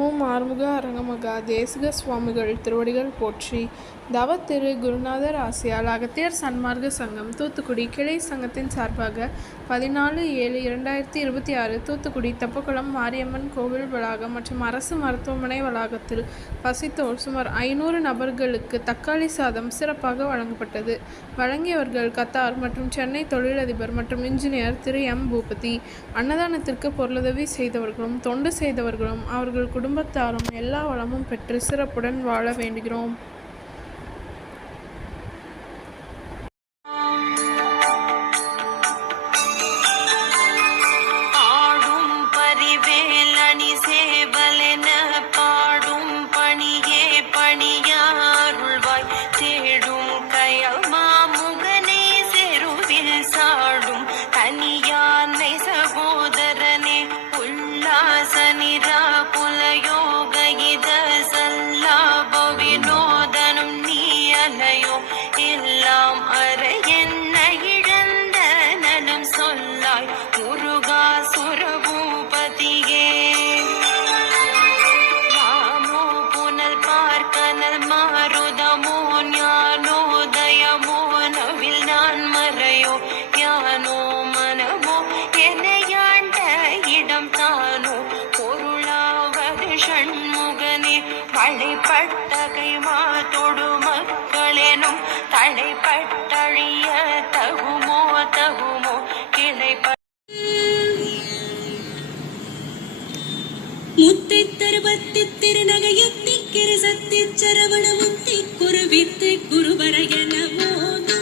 ஓம் ஆறுமுக அரங்கமகா தேசிக சுவாமிகள் திருவடிகள் போற்றி. தவ திரு குருநாதர் ஆசியால் அகத்தியர் சன்மார்க்க சங்கம் தூத்துக்குடி கிளை சங்கத்தின் சார்பாக 14/7/2026 தூத்துக்குடி தெப்பக்குளம் மாரியம்மன் கோவில் வளாகம் மற்றும் அரசு மருத்துவமனை வளாகத்தில் பசித்தோர் சுமார் 500 நபர்களுக்கு தக்காளி சாதம் சிறப்பாக வழங்கப்பட்டது. வழங்கியவர்கள் கத்தார் மற்றும் சென்னை தொழிலதிபர் மற்றும் இன்ஜினியர் திரு எம் பூபதி. அன்னதானத்திற்கு பொருளுதவி செய்தவர்களும் தொண்டு செய்தவர்களும் அவர்கள் குடும்பத்தாரும் எல்லா வளமும் பெற்று சிறப்புடன் வாழ வேண்டுகிறோம். ஷண்முகனே வழிபட்ட கைமாத்தொடு மக்களெனும் தடைப்பட்டழிய தகுமோ முத்தை தருபத்தி திருநகையத்தி கிரிசத்தி சரவண முத்தி குருவித்து குருவரையன போதும்